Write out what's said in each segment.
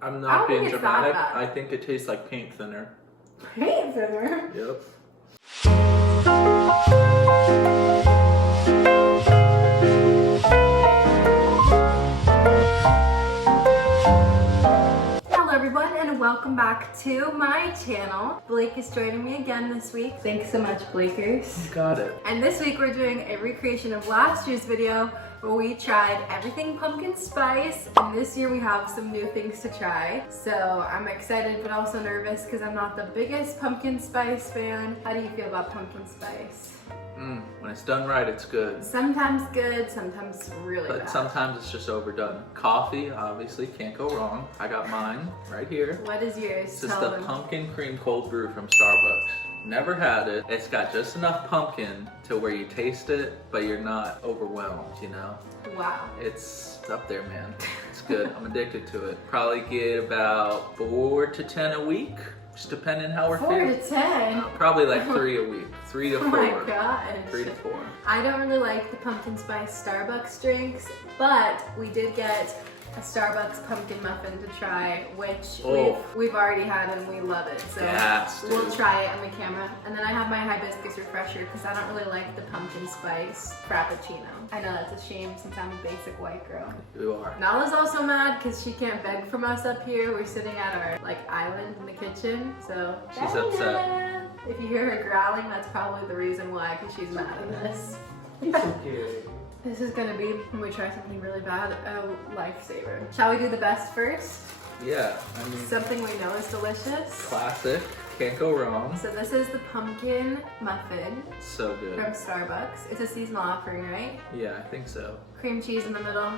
I'm not being dramatic. That bad. I think it tastes like paint thinner. Paint thinner? Yep. Hello everyone and welcome back to my channel. Blake is joining me again this week. Thanks so much, Blakers. You got it. And this week we're doing a recreation of last year's video where we tried everything pumpkin spice, and this year we have some new things to try. So I'm excited but also nervous because I'm not the biggest pumpkin spice fan. How do you feel about pumpkin spice? When it's done right, it's good. Sometimes good, sometimes really But bad. sometimes it's just overdone. Coffee, obviously, can't go wrong. I got mine right here. What is yours? This is Tell the them. pumpkin cream cold brew from Starbucks. Never had it. It's got just enough pumpkin to where you taste it, but you're not overwhelmed, you know? Wow. It's up there, man. It's good. I'm addicted to it. Probably get about 4 to 10 a week, just depending how we're 4 feeling. to 10? Probably like 3 a week. 3 to 4. Oh my gosh. 3 to 4. I don't really like the pumpkin spice Starbucks drinks, but we did get a Starbucks pumpkin muffin to try, which we've already had and we love it. So Yes, we'll dude. try it on the camera. And then I have my hibiscus refresher because I don't really like the pumpkin spice frappuccino. I know that's a shame since I'm a basic white girl. You are. Nala's also mad because she can't beg from us up here. We're sitting at our island in the kitchen, so She's Hey, upset. Nala. If you hear her growling, that's probably the reason why, because she's mad at us. It's okay. This is gonna be, when we try something really bad, a lifesaver. Shall we do the best first? Yeah, I mean, Something we know is delicious. classic. Can't go wrong. So this is the pumpkin muffin So good. from Starbucks. It's a seasonal offering, right? Yeah, I think so. Cream cheese in the middle.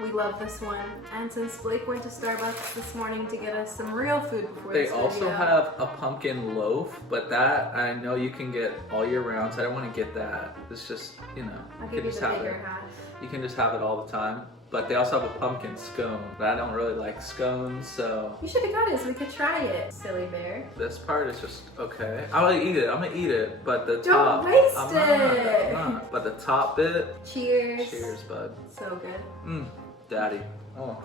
We love this one. And since Blake went to Starbucks this morning to get us some real food before They this also video, have a pumpkin loaf, but that I know you can get all year round, so I don't want to get that. It's just, you know, I'll you give can you just the have bigger it. half. You can just have it all the time. But they also have a pumpkin scone, but I don't really like scones, so You should have got it so we could try it, silly bear. this part is just okay. I'm gonna eat it. I'm gonna eat it, but the Don't top. waste I'm it. not. But the top bit. Cheers. Cheers, bud. So good. Daddy. Oh,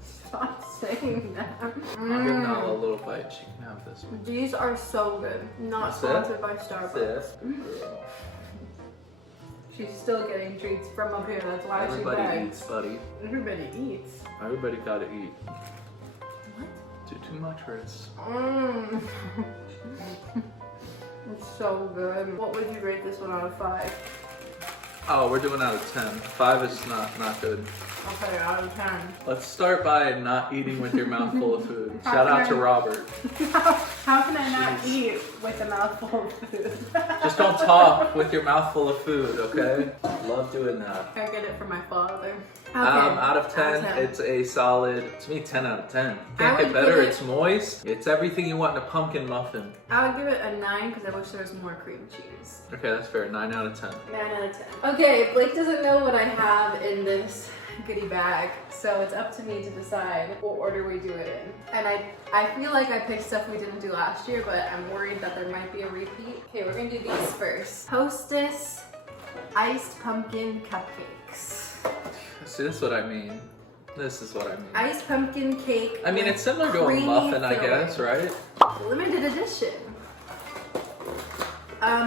Stop saying that. I'll give Nala a little bite. She can have this one. These are so good. Not That's it? sponsored by Starbucks. This. She's still getting treats from up here. That's why Everybody she eats, begs. buddy. Everybody eats. Everybody gotta eat. What? Too much, Riz. It's so good. What would you rate this one out of 5? Oh, we're doing out of 10. 5 is not good. I'll put it out of 10. Let's start by not eating with your mouth full of food. How Shout out can to I- Robert. How can I not Jeez. eat with a mouthful of food? Just don't talk with your mouth full of food, okay? Love doing that. I get it from my father. Okay. Out of 10, Out of 10. it's a solid, to me, 10 out of 10. I Can't would get better. give it- It's moist. It's everything you want in a pumpkin muffin. I would give it a 9 because I wish there was more cream cheese. Okay, that's fair. 9 out of 10. 9 out of 10. Okay, Blake doesn't know what I have in this goodie bag, so it's up to me to decide what order we do it in. And I feel like I picked stuff we didn't do last year, but I'm worried that there might be a repeat. Okay, we're gonna do these first. Hostess iced pumpkin cupcakes. See, this is what I mean. This is what I mean. Iced pumpkin cake. I mean, with it's similar to a creamy muffin, I filling. guess, right? Limited edition.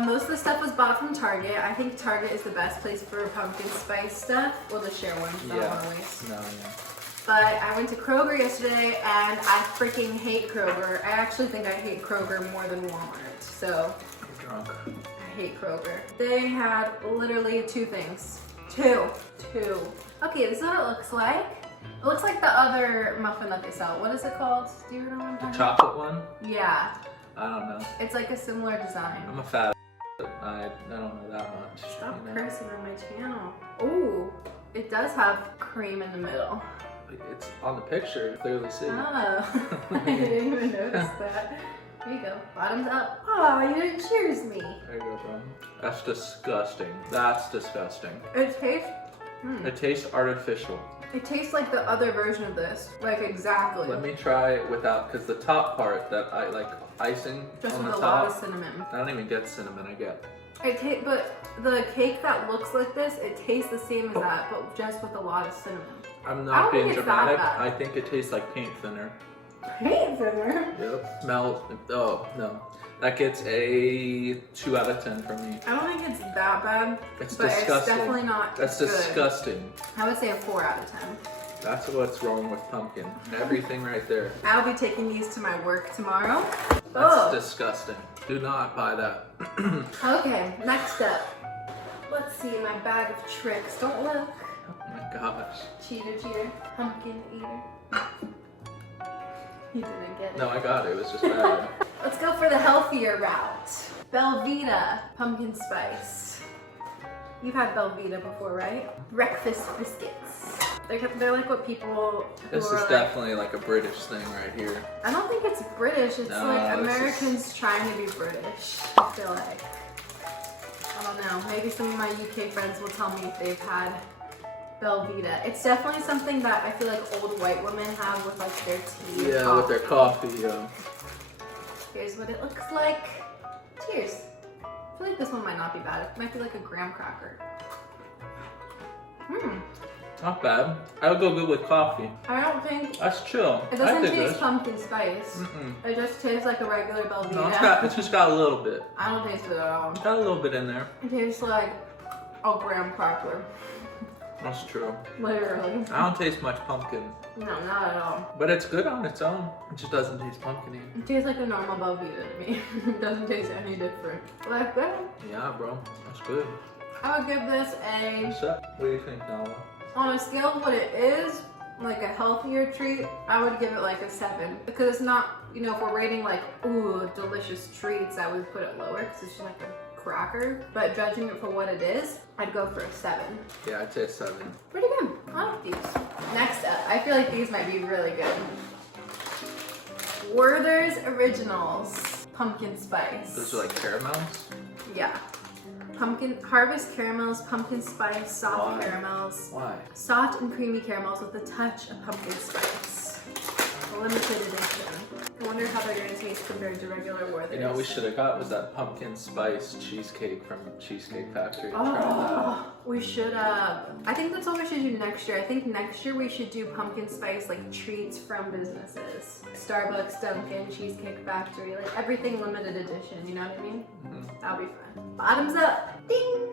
Most of the stuff was bought from Target. I think Target is the best place for pumpkin spice stuff. We'll just share one because I don't want to waste. No, yeah. But I went to Kroger yesterday and I freaking hate Kroger. I actually think I hate Kroger more than Walmart. So You're drunk. I hate Kroger. They had literally 2 things. Two. Okay, this is what it looks like. It looks like the other muffin that they sell. What is it called? Do you know what I'm The talking chocolate one? about? Yeah. I don't know. It's like a similar design. I'm a fat. I don't know that much. Stop you know? cursing on my channel. Ooh, it does have cream in the middle. It's on the picture, you clearly see. Oh, I didn't even notice that. Here you go, bottoms up. Oh, you didn't cheers me. There you go, bro. That's disgusting. That's disgusting. It tastes, It tastes artificial. it tastes like the other version of this. Like exactly. Let me try it without, because the top part that I like icing Just on with the a lot of top. cinnamon. I don't even get cinnamon, I get. But the cake that looks like this, it tastes the same as that, but just with a lot of cinnamon. I'm I not don't being think it's that dramatic. bad. I think it tastes like paint thinner. Paint thinner? Yep. Smells. Oh, no. That gets a 2 out of 10 from me. I don't think it's that bad. It's but disgusting. It's definitely not That's good. disgusting. I would say a 4 out of 10. That's what's wrong with pumpkin. Everything right there. I'll be taking these to my work tomorrow. That's disgusting. Do not buy that. Okay, next up. Let's see my bag of tricks. Don't look. Oh my gosh. Cheater. Pumpkin eater. You didn't get it. No, I got it. It was just bad. Let's go for the healthier route. Velveeta pumpkin spice. You've had Velveeta before, right? Breakfast biscuits. They're like what people who This are is like, definitely like a British thing right here. I don't think it's British. It's No, like this Americans trying to be British. I feel like. I don't know. Maybe some of my UK friends will tell me if they've had Velveeta. It's definitely something that I feel like old white women have with like their tea. Yeah, with their coffee, yeah. Here's what it looks like. Cheers. I feel like this one might not be bad. It might be like a graham cracker. Not bad. I would go good with coffee. I don't think That's chill. it doesn't I dig taste this. pumpkin spice. It just tastes like a regular Velveeta. No, it's just got a little bit. I don't taste it at all. Got a little bit in there. It tastes like a graham cracker. That's true. Literally. I don't taste much pumpkin, No, not at all. but it's good on its own. It just doesn't taste pumpkiny. It tastes like a normal Velveeta to me. It doesn't taste any different. Like good. Yeah, bro. That's good. I would give this a, What's up? What do you think, Nala? on a scale of what it is, like a healthier treat, I would give it like a 7. Because it's not, you know, if we're rating like, ooh, delicious treats, I would put it lower because it's just like a cracker. But judging it for what it is, I'd go for a 7. Yeah, I'd say a 7. Pretty good. I like these. Next up, I feel like these might be really good. Werther's Originals Pumpkin Spice. Those are like caramels? Yeah. Pumpkin harvest caramels, pumpkin spice, soft Why? caramels. Why? Soft and creamy caramels with a touch of pumpkin spice. A limited edition. I wonder how they're gonna taste compared to regular Werther's. You know what we should have got was that pumpkin spice cheesecake from Cheesecake Factory. Try Oh, we should have. I think that's what we should do next year. I think next year we should do pumpkin spice like treats from businesses. Starbucks, Dunkin', Cheesecake Factory, like everything limited edition, you know what I mean? That'll be fun. Bottoms up. Ding!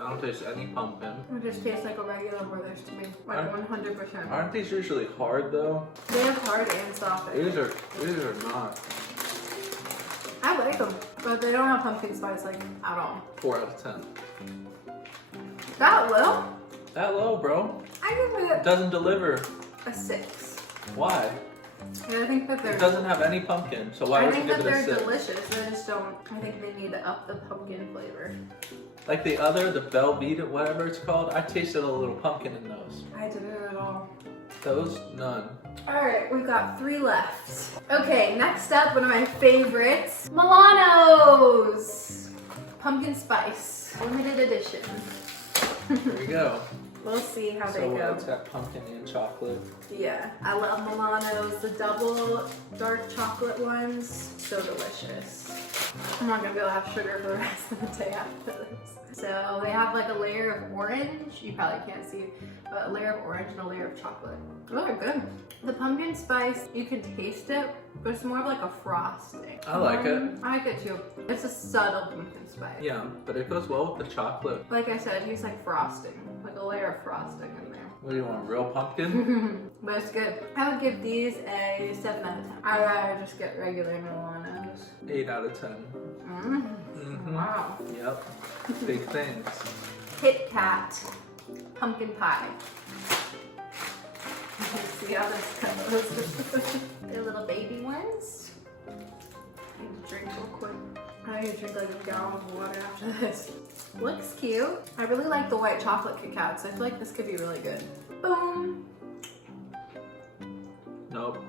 I don't taste any pumpkin. It just tastes like a regular Werther's to me. Like 100%. Aren't these usually hard though? They have hard and soft. These are not. I like them, but they don't have pumpkin spice like at all. 4 out of 10. That low? That low, bro. I give It it doesn't deliver. a 6. Why? I think that they're. It doesn't have any pumpkin, so why I would you think give that it a they're 6? delicious. I just don't. I think they need to up the pumpkin flavor. Like the Velveeta, whatever it's called, I tasted a little pumpkin in those. I didn't at all. Those, none. All right, we've got 3 left. Okay, next up, one of my favorites, Milanos, pumpkin spice, limited edition. There you go. We'll see how they So go. it's got pumpkin and chocolate. Yeah, I love Milanos. The double dark chocolate ones, so delicious. I'm not gonna be able to have sugar for the rest of the day after this. So they have like a layer of orange. You probably can't see, but a layer of orange and a layer of chocolate. Those are good. The pumpkin spice, you can taste it, but it's more of like a frosting. I like it. I like it too. It's a subtle pumpkin spice. Yeah, but it goes well with the chocolate. Like I said, it tastes like frosting, like a layer of frosting in there. What do you want, real pumpkin? But it's good. I would give these a 7 out of 10. I'd rather just get regular Milanos. 8 out of 10. Wow. Yep. Big things. Kit Kat pumpkin pie. See how this goes. They're little baby ones. I need to drink real quick. I need to drink like a gallon of water after this. Looks cute. I really like the white chocolate Kit Kats. I feel like this could be really good. Boom. Nope.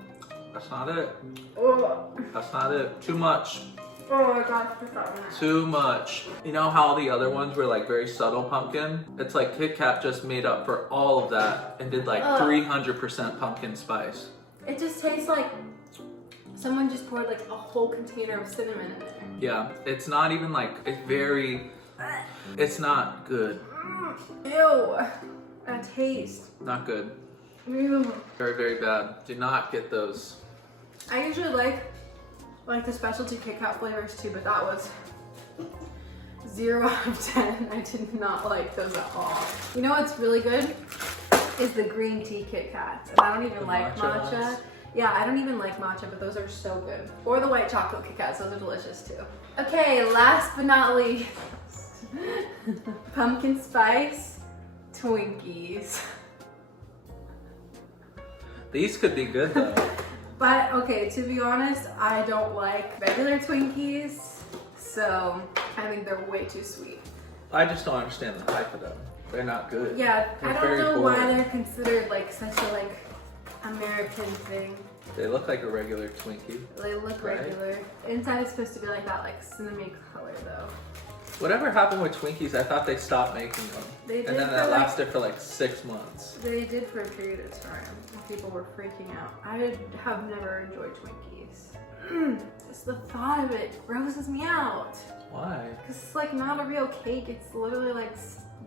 That's not it. Oh, That's not it. Too much. oh my gosh, I forgot that. Too much. You know how all the other ones were like very subtle pumpkin? It's like Kit Kat just made up for all of that and did like 300% pumpkin spice. It just tastes like someone just poured like a whole container of cinnamon in there. Yeah, it's not even like, it's not good. Ew, a taste. Not good. Ew. Very, very bad. Do not get those. I usually like the specialty Kit Kat flavors too, but that was 0 out of 10. I did not like those at all. You know what's really good? Is the green tea Kit Kats. And I don't even like matcha. Ones? Yeah, I don't even like matcha, but those are so good. Or the white chocolate Kit Kats, those are delicious too. Okay, last but not least, pumpkin spice Twinkies. These could be good though. But okay, to be honest, I don't like regular Twinkies, so I think they're way too sweet. I just don't understand the hype of them. They're not good. Yeah, They're I don't very know boring. why they're considered like such a like American thing. They look like a regular Twinkie. They look Right. regular. Inside is supposed to be like that like cinnamon color though. Whatever happened with Twinkies, I thought they stopped making them. They did and then for that like- lasted for like 6 months. They did for a period of time. People were freaking out. I have never enjoyed Twinkies. Just the thought of it grosses me out. Why? Because it's like not a real cake. It's literally like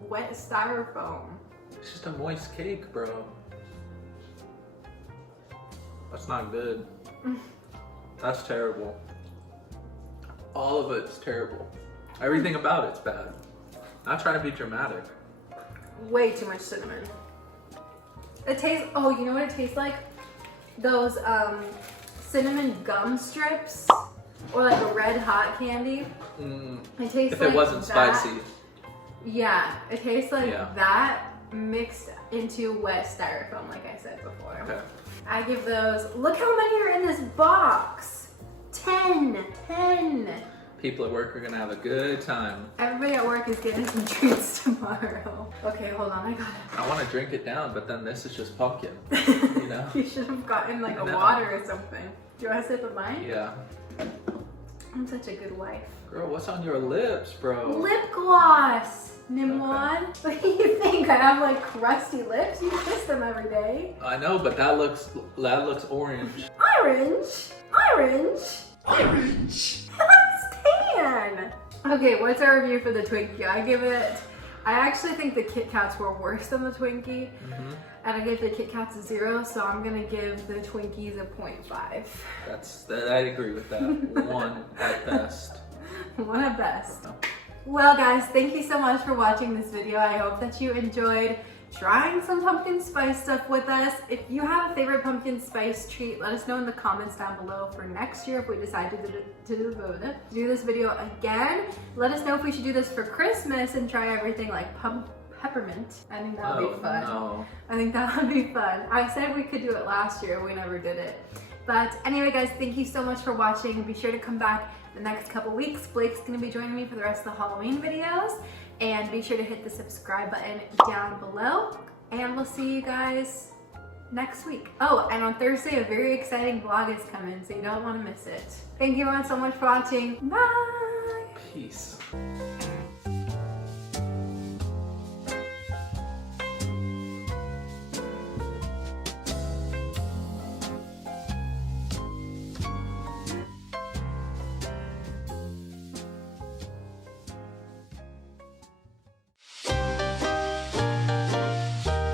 wet styrofoam. It's just a moist cake, bro. That's not good. That's terrible. All of it's terrible. Everything about it's bad. Not trying to be dramatic. Way too much cinnamon. It tastes, oh, you know what it tastes like? Those cinnamon gum strips or like a red hot candy. It tastes If like it wasn't that. spicy. Yeah, it tastes like Yeah. that mixed into wet styrofoam, like I said before. Okay. I give those, look how many are in this box. 10. People at work are gonna have a good time. Everybody at work is getting some treats tomorrow. Okay, hold on, I got it. I want to drink it down, but then this is just pumpkin. You know? You should have gotten like a No. water or something. Do you want a sip of mine? Yeah. I'm such a good wife. Girl, what's on your lips, bro? Lip gloss, Nimwad. What do you think? I have like crusty lips? You kiss them every day. I know, but that looks orange. Orange. Stan. Okay, what's our review for the Twinkie? I actually think the Kit Kats were worse than the Twinkie. And I gave the Kit Kats a 0, so I'm gonna give the Twinkies a 0.5. I agree with that. 1 at best. 1 at best. Well guys, thank you so much for watching this video. I hope that you enjoyed trying some pumpkin spice stuff with us. If you have a favorite pumpkin spice treat, let us know in the comments down below for next year if we decide to do this video again. Let us know if we should do this for Christmas and try everything like peppermint. I think that would be fun. No. I think that would be fun. I said we could do it last year, we never did it. But anyway guys, thank you so much for watching. Be sure to come back the next couple weeks. Blake's gonna be joining me for the rest of the Halloween videos. And be sure to hit the subscribe button down below. And we'll see you guys next week. Oh, and on Thursday, a very exciting vlog is coming, so you don't want to miss it. Thank you everyone so much for watching. Bye! Peace.